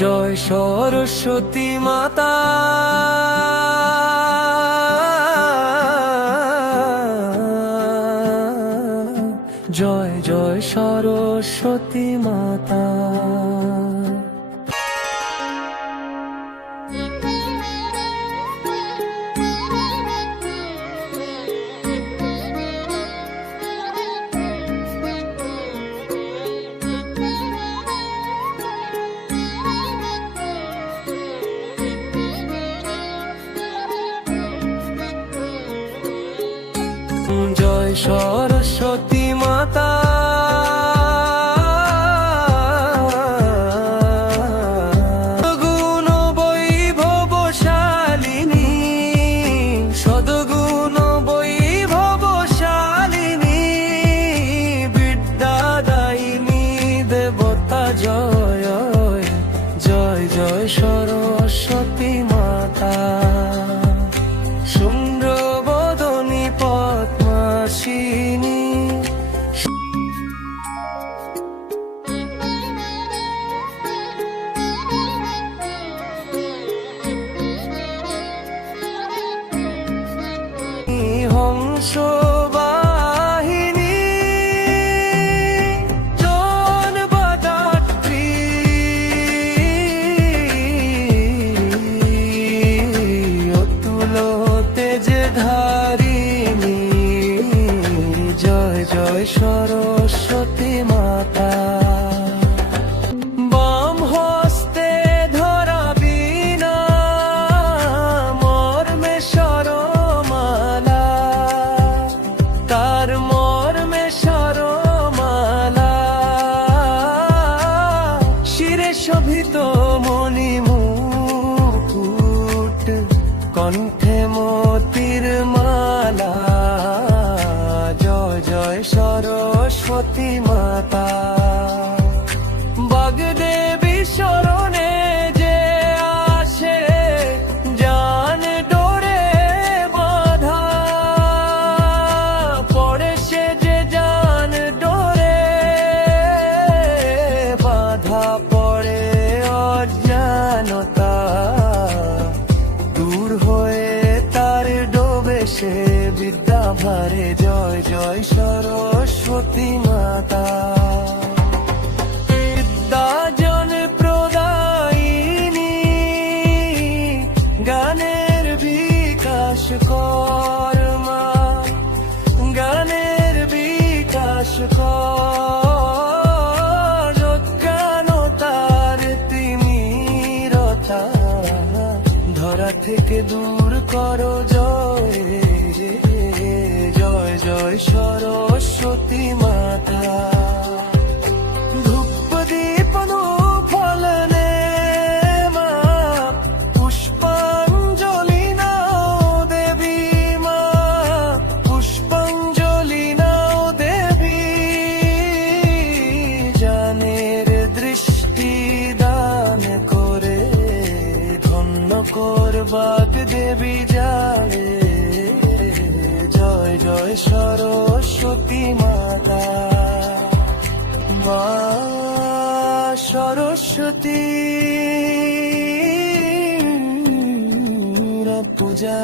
জয় সরস্বতী মাতা, জয় জয় সরস্বতী মাতা। জয় সরস্বতী মাতা, সদ্গুণ বৈভবশালিনী, সদ্গুণ বৈভবশালিনী, বিদ্যাদায়িনী দেবতা জয় জয় জয় সরস্বতী মাতা। শুভ্রবদনী পদ্মাসিনী, হংসবাহিনী, জনপদাত্রী, অতুল তেজধারিণী, জয় জয় সরস্বতী মাতা। বাম হস্তে ধরা বীণা, মর্মে স্বরমালা, তার মর্মে স্বরমালা, শিরে শোভিত মণিমুকুট, কণ্ঠে মোতির মালা, জয় জয় সরস্বতী মাতা। বাগদেবী শরণে যে আসে, জান ডোরে বাঁধা, পড়ে সে যে জান ডোরে বাঁধা, পড়ে অজ্ঞানতা, দূর হয়ে তার ডোবে সে বিদ্যা ভারে, জয় জয় সরস্বতী মাতা। বিদ্যাজন প্রদায়িনী, জ্ঞানের বিকাশ কর মা, জ্ঞানের বিকাশ কর, অজ্ঞানতার তিমিরতা, ধরা থেকে দূর করো, জয় জয় জয় সরস্বতী মাতা। ধূপ দীপন ফল নে মা, পুষ্পাঞ্জলি নাও দেবী মা, পুষ্পাঞ্জলি নাও দেবী, জানের দৃষ্টি দান করে ধন্য করবাক দেবী যায়, জয় জয় সরস্বতী মাতা। মা সরস্বতী পূজা।